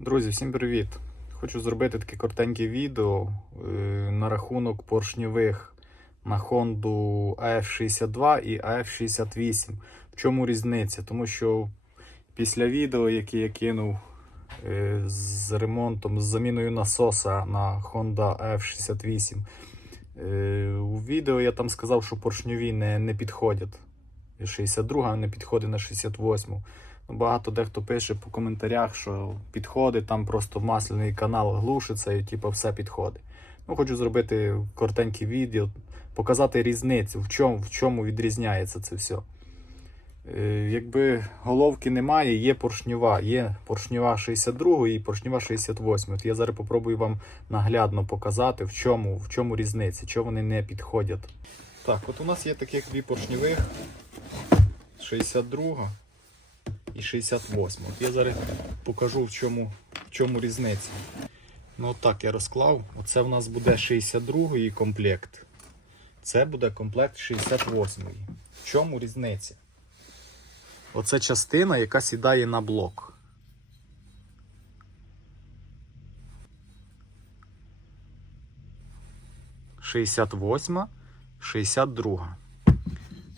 Друзі, всім привіт! Хочу зробити таке коротеньке відео е, на рахунок поршньових на Honda AF62 і AF68. В чому різниця? Тому що після відео, яке я кинув е, з ремонтом, з заміною насоса на Honda AF68, е, у відео я там сказав, що поршньові не, не підходять. 62 не підходить на 68. Багато дехто пише по коментарях, що підходить, там просто масляний канал глушиться і типу, все підходить. Ну, хочу зробити коротеньке відео, показати різницю, в чому, в чому відрізняється це все. Е, якби головки немає, є поршньова. Є поршньова 62 і поршньова 68. От я зараз попробую вам наглядно показати, в чому, в чому різниця, чого вони не підходять. Так, от у нас є таких дві поршньових. 62 і 68. От я зараз покажу, в чому, в чому різниця. Ну так я розклав. Оце в нас буде 62 комплект. Це буде комплект 68. В чому різниця? Оце частина, яка сідає на блок. Шістдесят восьма, шістдесят друга.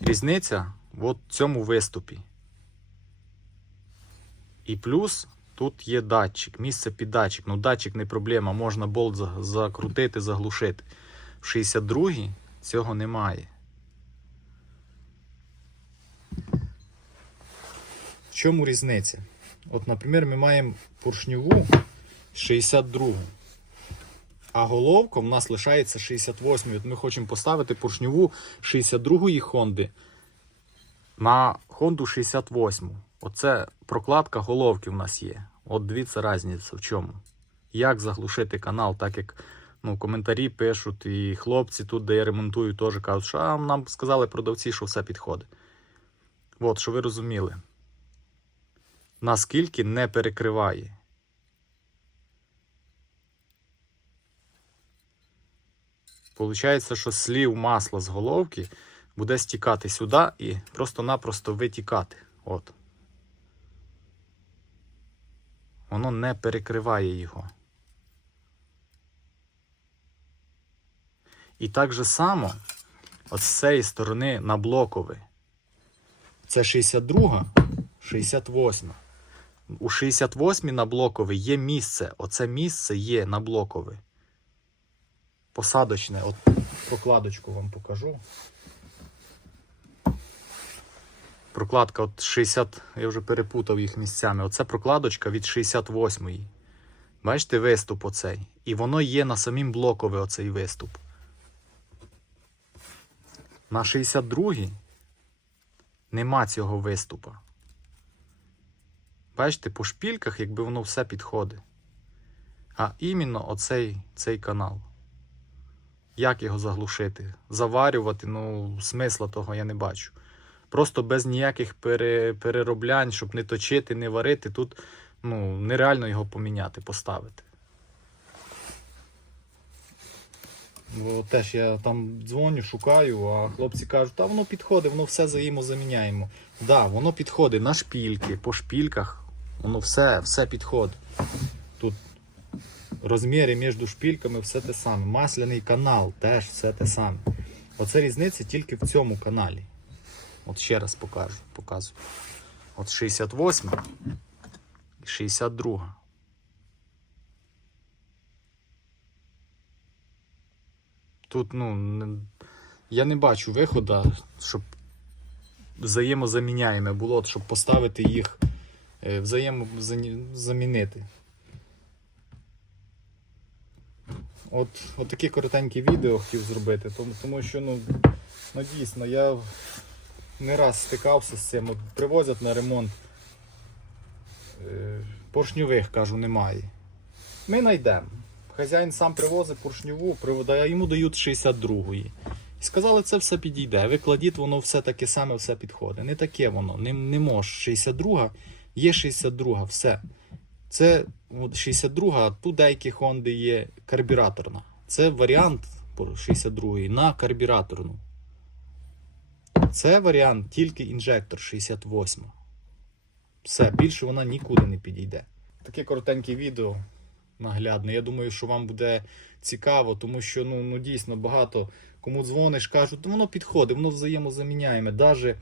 Різниця в цьому виступі. І плюс тут є датчик, місце під датчик. Ну, датчик не проблема, можна болт закрутити, заглушити. В 62-й цього немає. В чому різниця? От, наприклад, ми маємо поршньову 62 а головка в нас лишається 68 От ми хочемо поставити поршньову 62-ї Хонди на Honda 68. Оце прокладка головки в нас є. От дивіться різниця в чому. Як заглушити канал, так як ну, коментарі пишуть, і хлопці тут, де я ремонтую, теж кажуть, що а, нам сказали продавці, що все підходить. От, що ви розуміли. Наскільки не перекриває. Получається, що слів масла з головки буде стікати сюди і просто-напросто витікати. От. Воно не перекриває його. І так же само, от з цієї сторони на блоковий. Це 62, 68. У 68 на блоковий є місце. Оце місце є на блоковий. Посадочне. От прокладочку вам покажу. Прокладка от 60, я вже перепутав їх місцями. Оце прокладочка від 68-ї. Бачите виступ оцей. І воно є на самім блоковий оцей виступ. На 62-й нема цього виступа. Бачите, по шпільках, якби воно все підходить. А іменно оцей цей канал. Як його заглушити? Заварювати, ну, смисла того я не бачу. Просто без ніяких пере, перероблянь, щоб не точити, не варити. Тут ну, нереально його поміняти, поставити. Бо теж я там дзвоню, шукаю, а хлопці кажуть, та воно підходить, воно все взаємозаміняємо. Так, да, воно підходить на шпільки, по шпільках, воно все, все підходить. Тут розміри між шпільками все те саме. Масляний канал теж все те саме. Оце різниця тільки в цьому каналі. От ще раз покажу, показую. От 68 і 62. Тут, ну, не- я не бачу виходу, щоб взаємозаміняємо було, щоб поставити їх, е, взаємозамінити. От, от таке коротеньке відео хотів зробити, тому, тому що ну, ну дійсно я не раз стикався з цим. От привозять на ремонт. Е, поршньових, кажу, немає. Ми знайдемо. Хазяїн сам привозить поршньову, а йому дають 62-ї. І сказали, це все підійде. Ви кладіть, воно все таке саме, все підходить. Не таке воно, не, не може. 62 є 62, все. Це от 62, а тут деякі Хонди є карбюраторна. Це варіант 62 на карбюраторну. Це варіант тільки інжектор 68. Все, більше вона нікуди не підійде. таке коротеньке відео наглядне. Я думаю, що вам буде цікаво, тому що ну, ну дійсно багато кому дзвониш, кажуть, «Ну, воно підходить, воно взаємозаміняєме. Даже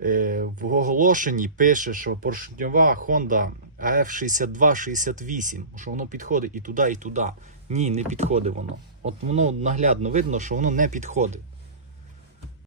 е, в оголошенні пише, що поршньова Honda AF6268, що воно підходить і туди, і туди. Ні, не підходить воно. От воно наглядно видно, що воно не підходить.